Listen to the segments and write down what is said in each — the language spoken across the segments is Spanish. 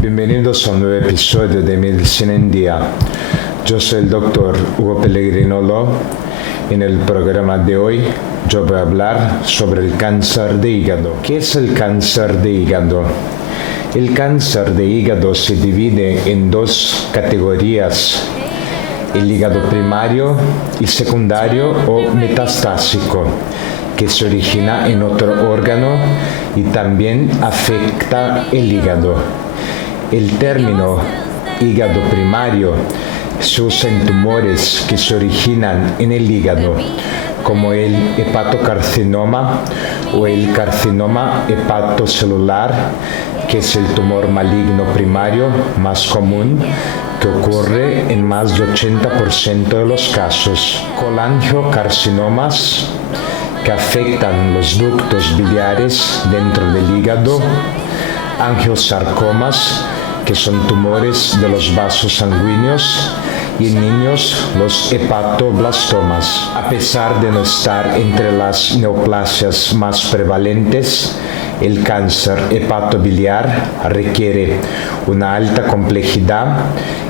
Bienvenidos a un nuevo episodio de Medicina en Día. Yo soy el doctor Hugo Pellegrino Lo. En el programa de hoy yo voy a hablar sobre el cáncer de hígado. ¿Qué es el cáncer de hígado? El cáncer de hígado se divide en dos categorías: el hígado primario y secundario o metastásico, que se origina en otro órgano y también afecta el hígado. El término hígado primario se usa en tumores que se originan en el hígado, como el hepatocarcinoma o el carcinoma hepatocelular, que es el tumor maligno primario más común, que ocurre en más del 80% de los casos. Colangiocarcinomas, que afectan los ductos biliares dentro del hígado. Angiosarcomas, que son tumores de los vasos sanguíneos, y en niños los hepatoblastomas. A pesar de no estar entre las neoplasias más prevalentes, el cáncer hepatobiliar requiere una alta complejidad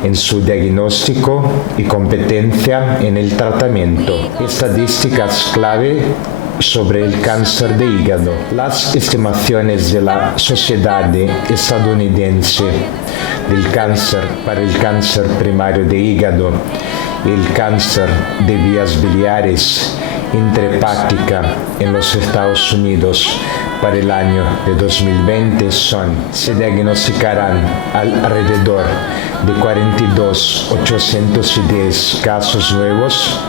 en su diagnóstico y competencia en el tratamiento. Estadísticas clave sobre el cáncer de hígado. Las estimaciones de la Sociedad Estadounidense del Cáncer para el cáncer primario de hígado y el cáncer de vías biliares intrahepática en los Estados Unidos para el año de 2020 se diagnosticarán alrededor de 42.810 casos nuevos,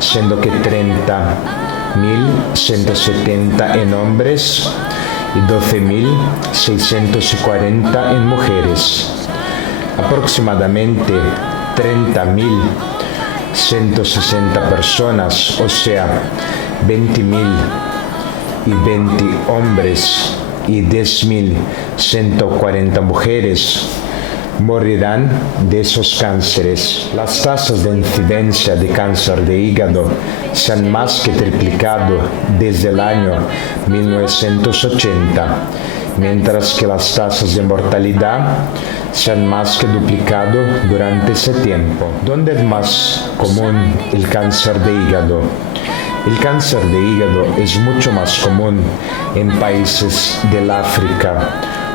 siendo que 30.170 en hombres y 12.640 en mujeres. Aproximadamente 30.160 personas, o sea, 20.020 hombres y 10.140 mujeres, morirán de esos cánceres. Las tasas de incidencia de cáncer de hígado se han más que triplicado desde el año 1980, mientras que las tasas de mortalidad se han más que duplicado durante ese tiempo. ¿Dónde es más común el cáncer de hígado? El cáncer de hígado es mucho más común en países del África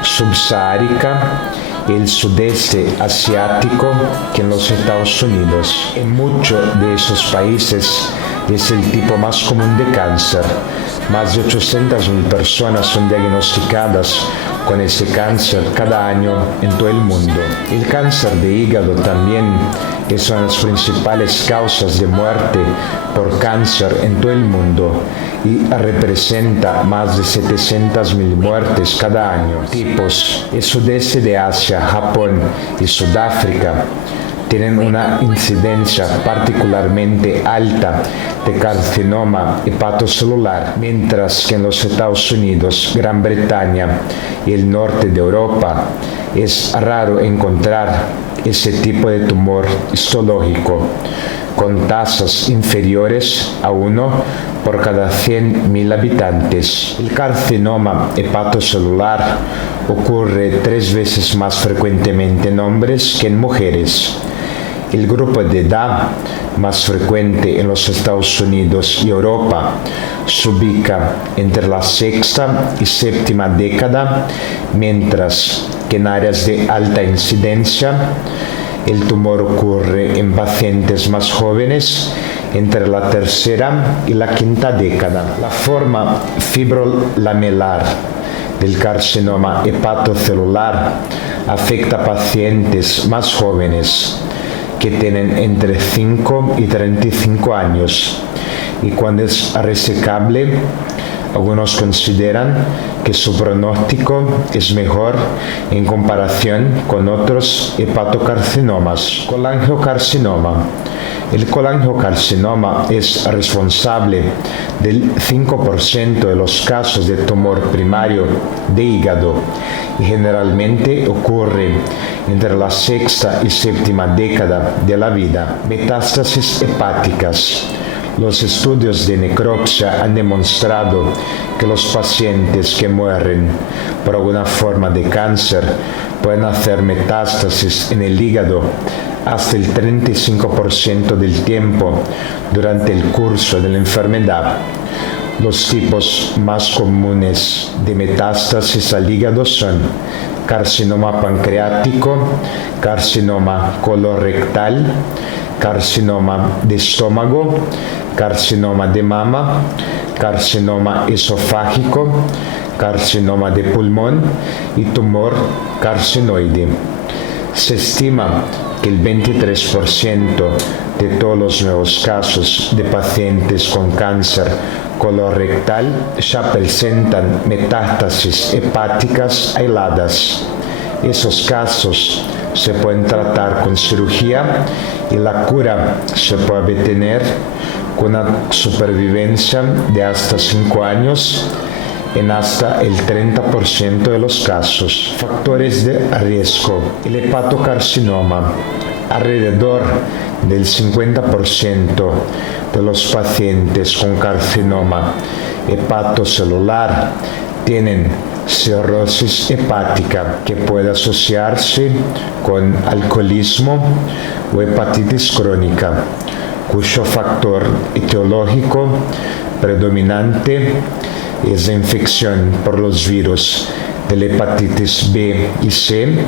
subsahariana y el sudeste asiático que en los Estados Unidos. En muchos de esos países es el tipo más común de cáncer. Más de 800.000 personas son diagnosticadas con ese cáncer cada año en todo el mundo. El cáncer de hígado también es una de las principales causas de muerte por cáncer en todo el mundo y representa más de 700.000 muertes cada año. Tipos: el sudeste de Asia, Japón y Sudáfrica tienen una incidencia particularmente alta de carcinoma hepatocelular, mientras que en los Estados Unidos, Gran Bretaña y el norte de Europa es raro encontrar ese tipo de tumor histológico, con tasas inferiores a 1 por cada 100.000 habitantes. El carcinoma hepatocelular ocurre 3 veces más frecuentemente en hombres que en mujeres. El grupo de edad más frecuente en los Estados Unidos y Europa se ubica entre la sexta y séptima década, mientras que en áreas de alta incidencia el tumor ocurre en pacientes más jóvenes entre la tercera y la quinta década. La forma fibrolamelar del carcinoma hepatocelular afecta a pacientes más jóvenes que tienen entre 5 y 35 años, y cuando es resecable, algunos consideran que su pronóstico es mejor en comparación con otros hepatocarcinomas. Colangiocarcinoma. El colangiocarcinoma es responsable del 5% de los casos de tumor primario de hígado y generalmente ocurre entre la sexta y séptima década de la vida. Metástasis hepáticas. Los estudios de necropsia han demostrado que los pacientes que mueren por alguna forma de cáncer pueden hacer metástasis en el hígado hasta el 35% del tiempo durante el curso de la enfermedad. Los tipos más comunes de metástasis al hígado son carcinoma pancreático, carcinoma colorectal, carcinoma de estómago, carcinoma de mama, carcinoma esofágico, carcinoma de pulmón y tumor carcinoide. Se estima que el 23% de todos los nuevos casos de pacientes con cáncer colorectal ya presentan metástasis hepáticas aisladas. Esos casos se pueden tratar con cirugía y la cura se puede obtener con una supervivencia de hasta 5 años en hasta el 30% de los casos. Factores de riesgo. El hepatocarcinoma. Alrededor del 50% de los pacientes con carcinoma hepatocelular tienen cirrosis hepática que puede asociarse con alcoholismo o hepatitis crónica, cuyo factor etiológico predominante es la infección por los virus de la hepatitis B y C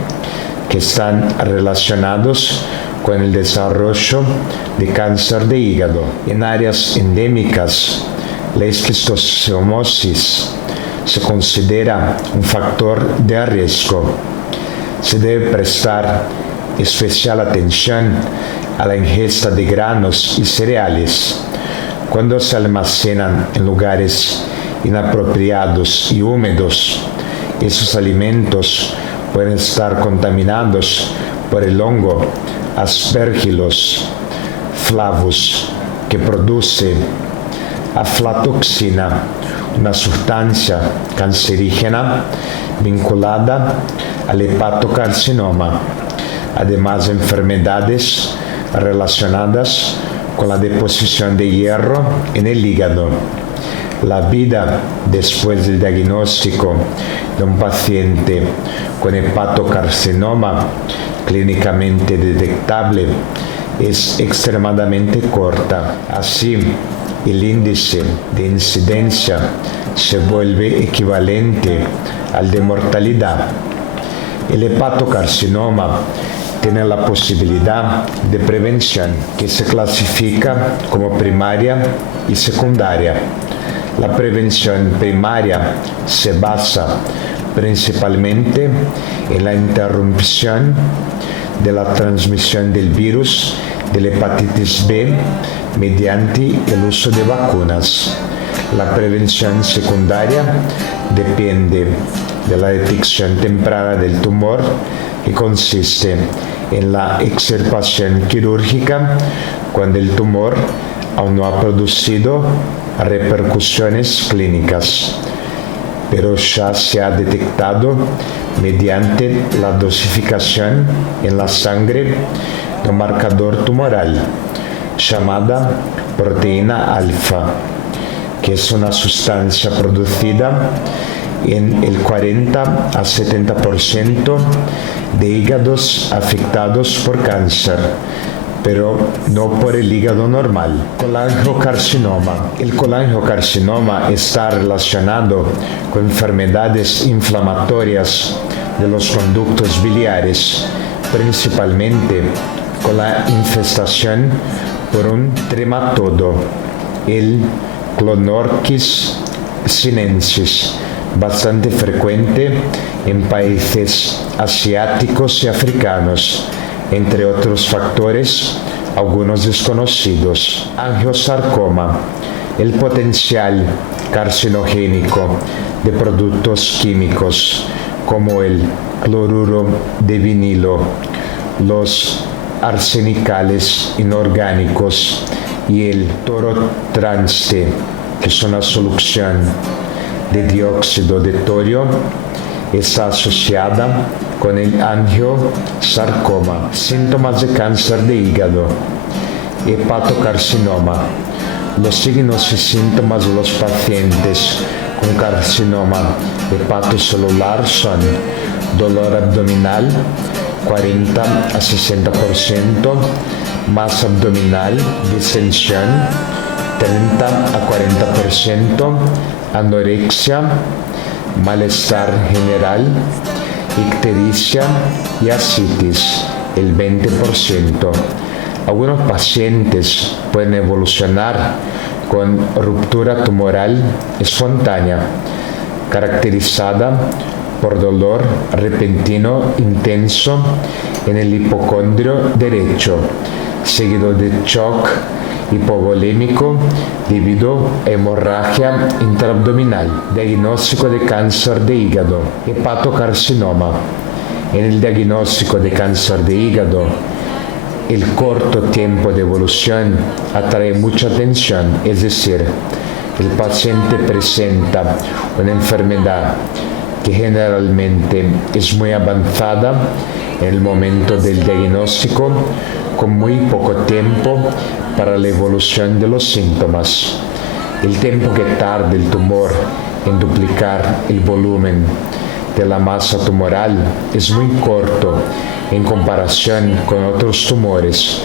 que están relacionados con el desarrollo de cáncer de hígado. En áreas endémicas, la esquistosomosis se considera un factor de riesgo. Se debe prestar especial atención a la ingesta de granos y cereales. Cuando se almacenan en lugares inapropiados y húmedos, esos alimentos pueden estar contaminados por el hongo Aspergillus flavus, que produce aflatoxina, una sustancia cancerígena vinculada al hepatocarcinoma. Además, enfermedades relacionadas con la deposición de hierro en el hígado. La vida después del diagnóstico de un paciente con hepatocarcinoma clínicamente detectable es extremadamente corta. Así, el índice de incidencia se vuelve equivalente al de mortalidad. El hepatocarcinoma tiene la posibilidad de prevención, que se clasifica como primaria y secundaria. La prevención primaria se basa principalmente en la interrupción de la transmisión del virus de la hepatitis B mediante el uso de vacunas. La prevención secundaria depende de la detección temprana del tumor, que consiste en la extirpación quirúrgica cuando el tumor aún no ha producido repercusiones clínicas, pero ya se ha detectado mediante la dosificación en la sangre de un marcador tumoral llamada proteína alfa, que es una sustancia producida en el 40 a 70% de hígados afectados por cáncer, pero no por el hígado normal. Colangiocarcinoma. El colangiocarcinoma está relacionado con enfermedades inflamatorias de los conductos biliares, principalmente con la infestación por un trematodo, el Clonorchis sinensis, bastante frecuente en países asiáticos y africanos, entre otros factores, algunos desconocidos. Angiosarcoma, el potencial carcinogénico de productos químicos como el cloruro de vinilo, los arsenicales inorgánicos y el torotránste, que es una solución de dióxido de torio, está asociada con el angiosarcoma. Síntomas de cáncer de hígado. Hepatocarcinoma. Los signos y síntomas de los pacientes con carcinoma hepatocelular son dolor abdominal 40 a 60%, masa abdominal, distensión 30 a 40%, anorexia, malestar general, ictericia y ascitis el 20%. Algunos pacientes pueden evolucionar con ruptura tumoral espontánea, caracterizada por dolor repentino intenso en el hipocondrio derecho, seguido de shock hipovolémico debido a hemorragia intraabdominal. Diagnóstico de cáncer de hígado, hepatocarcinoma. En el diagnóstico de cáncer de hígado, el corto tiempo de evolución atrae mucha atención, es decir, el paciente presenta una enfermedad que generalmente es muy avanzada en el momento del diagnóstico, con muy poco tiempo para la evolución de los síntomas. El tiempo que tarda el tumor en duplicar el volumen de la masa tumoral es muy corto en comparación con otros tumores,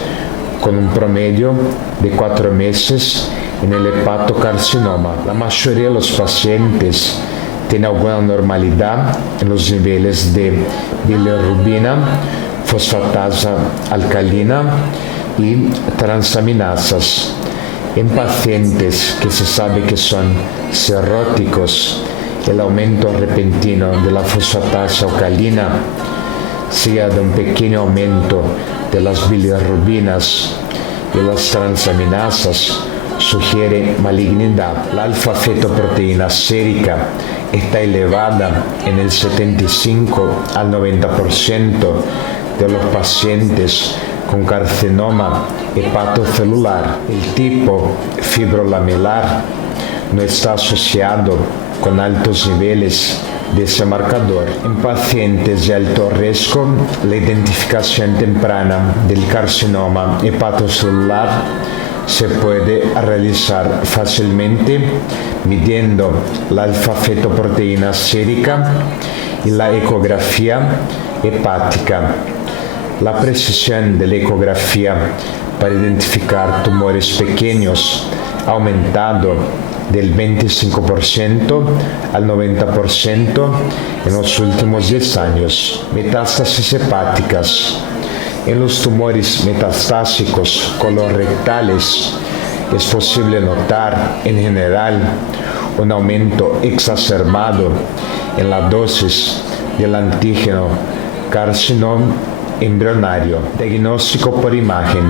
con un promedio de 4 meses en el hepatocarcinoma. La mayoría de los pacientes tiene alguna normalidad en los niveles de bilirrubina, fosfatasa alcalina y transaminasas. En pacientes que se sabe que son cirróticos, el aumento repentino de la fosfatasa alcalina, sea de un pequeño aumento de las bilirrubinas y las transaminasas, sugiere malignidad. La alfa-fetoproteína sérica está elevada en el 75 al 90% de los pacientes con carcinoma hepatocelular. El tipo fibrolamelar no está asociado con altos niveles de ese marcador. En pacientes de alto riesgo, la identificación temprana del carcinoma hepatocelular se puede realizar fácilmente midiendo la alfa-fetoproteína sérica y la ecografía hepática. La precisión de la ecografía para identificar tumores pequeños ha aumentado del 25% al 90% en los últimos 10 años. Metástasis hepáticas. En los tumores metastásicos colorectales es posible notar en general un aumento exacerbado en la dosis del antígeno carcinoma embrionario. Diagnóstico por imagen.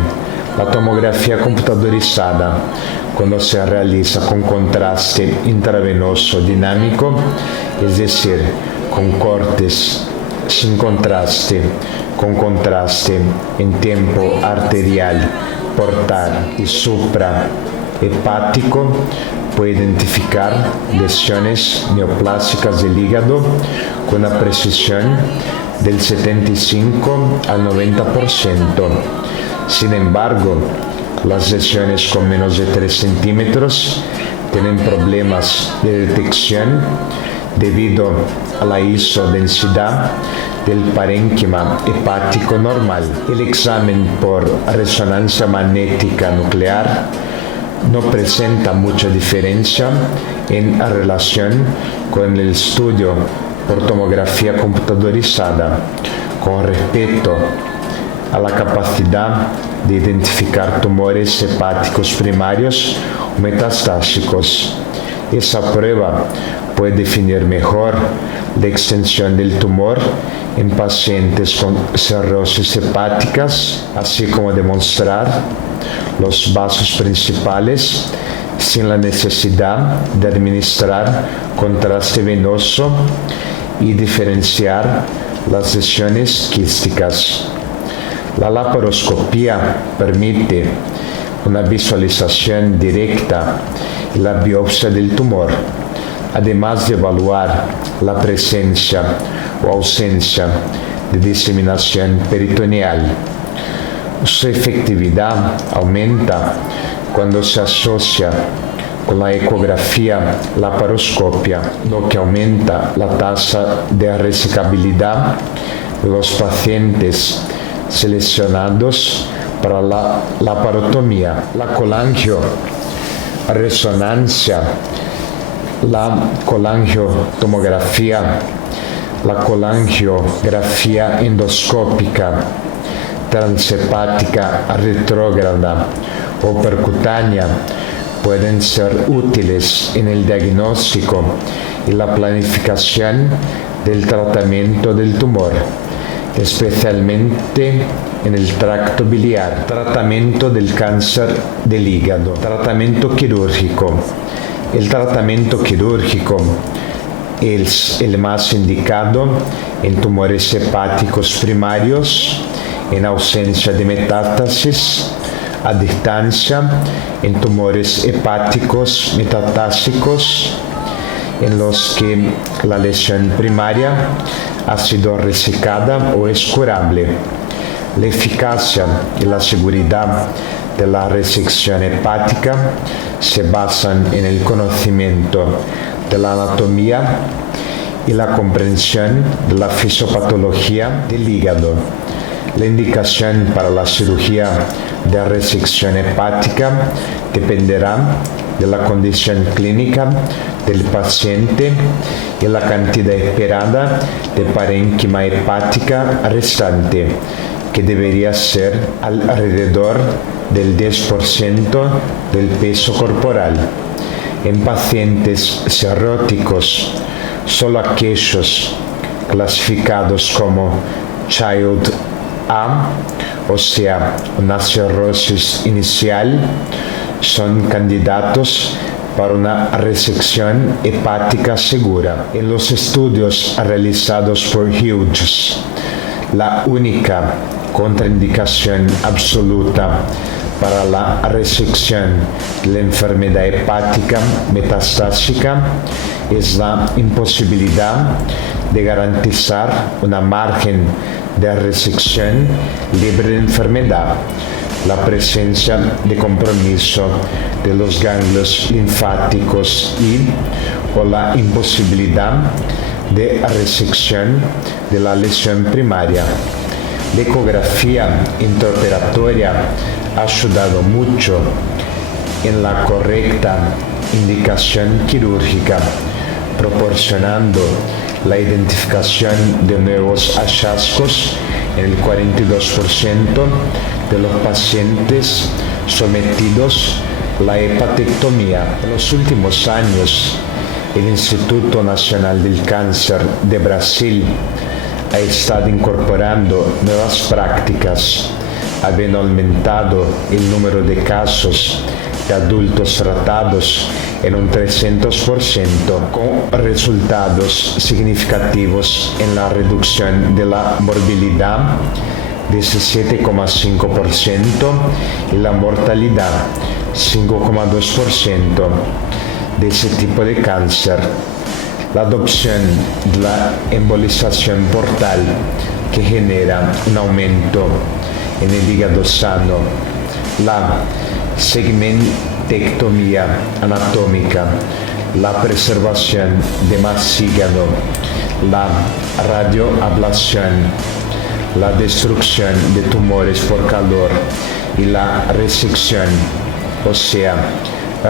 La tomografía computadorizada, cuando se realiza con contraste intravenoso dinámico, es decir, con cortes sin contraste, con contraste en tiempo arterial, portal y suprahepático, puede identificar lesiones neoplásicas del hígado con una precisión del 75 al 90%. Sin embargo, las lesiones con menos de 3 centímetros tienen problemas de detección debido a la isodensidad del parénquima hepático normal. El examen por resonancia magnética nuclear no presenta mucha diferencia en relación con el estudio por tomografía computadorizada con respecto a la capacidad de identificar tumores hepáticos primarios o metastásicos. Esa prueba puede definir mejor la extensión del tumor en pacientes con cirrosis hepáticas, así como demostrar los vasos principales sin la necesidad de administrar contraste venoso y diferenciar las lesiones quísticas. La laparoscopía permite una visualización directa y la biopsia del tumor, además de evaluar la presencia o ausencia de diseminación peritoneal. Su efectividad aumenta cuando se asocia con la ecografía laparoscópica, lo que aumenta la tasa de resecabilidad de los pacientes seleccionados para la laparotomía. La colangioresonancia, la colangiotomografía, la colangiografía endoscópica transhepática retrógrada o percutánea pueden ser útiles en el diagnóstico y la planificación del tratamiento del tumor, especialmente en el tracto biliar. Tratamiento del cáncer del hígado. Tratamiento quirúrgico. El tratamiento quirúrgico es el más indicado en tumores hepáticos primarios, en ausencia de metástasis, a distancia, en tumores hepáticos metastásicos, en los que la lesión primaria ha sido resecada o es curable. La eficacia y la seguridad de la resección hepática se basan en el conocimiento de la anatomía y la comprensión de la fisiopatología del hígado. La indicación para la cirugía de resección hepática dependerá de la condición clínica del paciente y la cantidad esperada de parénquima hepática restante, que debería ser alrededor del 10% del peso corporal. En pacientes cirróticos, solo aquellos clasificados como Child A, o sea, una cirrosis inicial, son candidatos para una resección hepática segura. En los estudios realizados por Hughes, la única contraindicación absoluta para la resección de la enfermedad hepática metastásica es la imposibilidad de garantizar una margen de resección libre de enfermedad, la presencia de compromiso de los ganglios linfáticos o la imposibilidad de resección de la lesión primaria. La ecografía intraoperatoria ha ayudado mucho en la correcta indicación quirúrgica, proporcionando la identificación de nuevos hallazgos en el 42% de los pacientes sometidos a la hepatectomía. En los últimos años, el Instituto Nacional del Cáncer de Brasil ha estado incorporando nuevas prácticas, habiendo aumentado el número de casos de adultos tratados en un 300%, con resultados significativos en la reducción de la morbilidad de 17,5% y la mortalidad 5,2% de ese tipo de cáncer. La adopción de la embolización portal, que genera un aumento en el hígado sano, la segmentectomía anatómica, la preservación de más hígado, la radioablación, la destrucción de tumores por calor y la resección, o sea,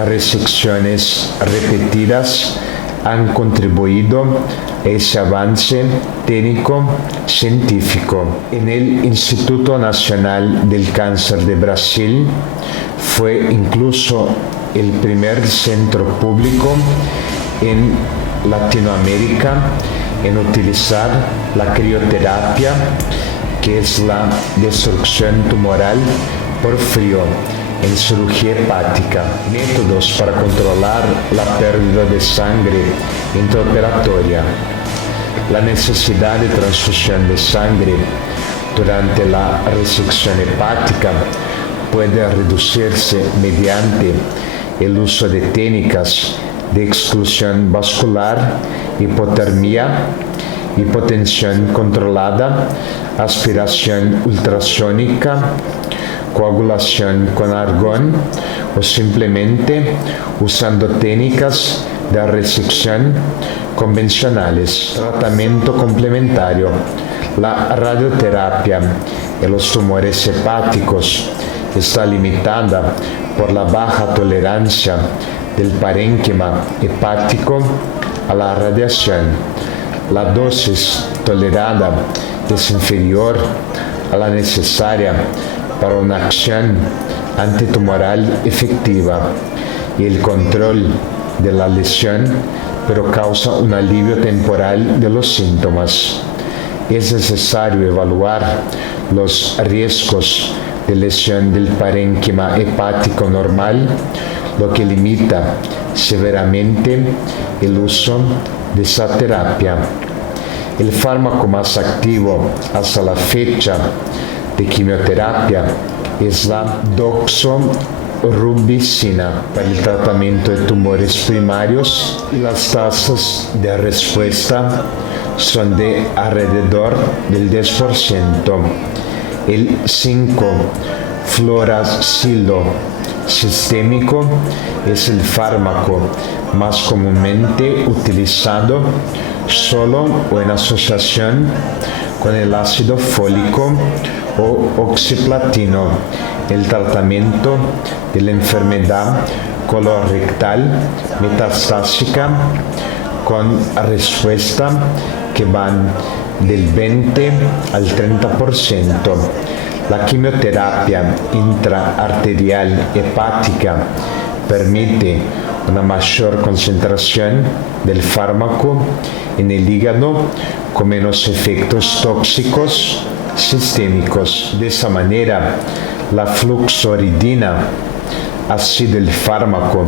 resecciones repetidas, han contribuido a ese avance técnico-científico. En el Instituto Nacional del Cáncer de Brasil fue incluso el primer centro público en Latinoamérica en utilizar la crioterapia, que es la destrucción tumoral por frío en cirugía hepática, métodos para controlar la pérdida de sangre intraoperatoria. La necesidad de transfusión de sangre durante la resección hepática puede reducirse mediante el uso de técnicas de exclusión vascular, hipotermia, hipotensión controlada, aspiración ultrasónica, coagulación con argón o simplemente usando técnicas de resección convencionales. Tratamiento complementario. La radioterapia en los tumores hepáticos está limitada por la baja tolerancia del parénquima hepático a la radiación. La dosis tolerada es inferior a la necesaria para una acción antitumoral efectiva y el control de la lesión, pero causa un alivio temporal de los síntomas. Es necesario evaluar los riesgos de lesión del parénquima hepático normal, lo que limita severamente el uso de esa terapia. El fármaco más activo hasta la fecha de quimioterapia es la doxorubicina para el tratamiento de tumores primarios y las tasas de respuesta son de alrededor del 10%. El 5-fluoracilo sistémico es el fármaco más comúnmente utilizado solo o en asociación con el ácido fólico o oxiplatino. El tratamiento de la enfermedad colorectal metastásica con respuesta que van del 20 al 30%. La quimioterapia intraarterial hepática permite una mayor concentración del fármaco en el hígado con menos efectos tóxicos sistémicos. De esa manera, la fluoxoridina ha sido el fármaco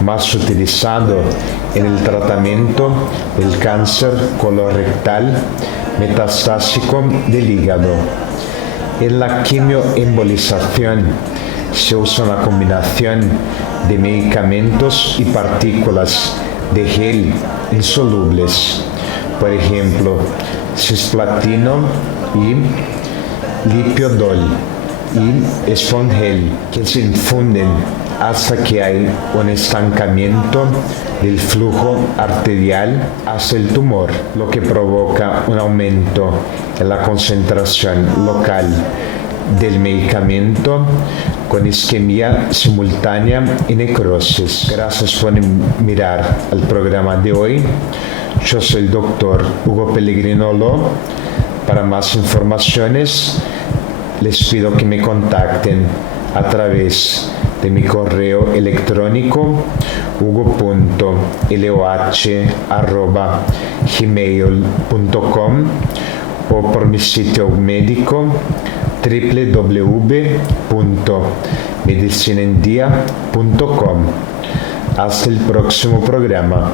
más utilizado en el tratamiento del cáncer colorectal metastásico del hígado. En la quimioembolización se usa una combinación de medicamentos y partículas de gel insolubles, por ejemplo, cisplatino y lipiodol y esfongel, que se infunden hasta que hay un estancamiento del flujo arterial hacia el tumor, lo que provoca un aumento en la concentración local del medicamento con isquemia simultánea y necrosis. Gracias por mirar el programa de hoy. Yo soy el doctor Hugo Pellegrino Lo. Para más informaciones, les pido que me contacten a través de mi correo electrónico hugo.loh@gmail.com o por mi sitio médico www.medicinaendia.com. Hasta el próximo programa.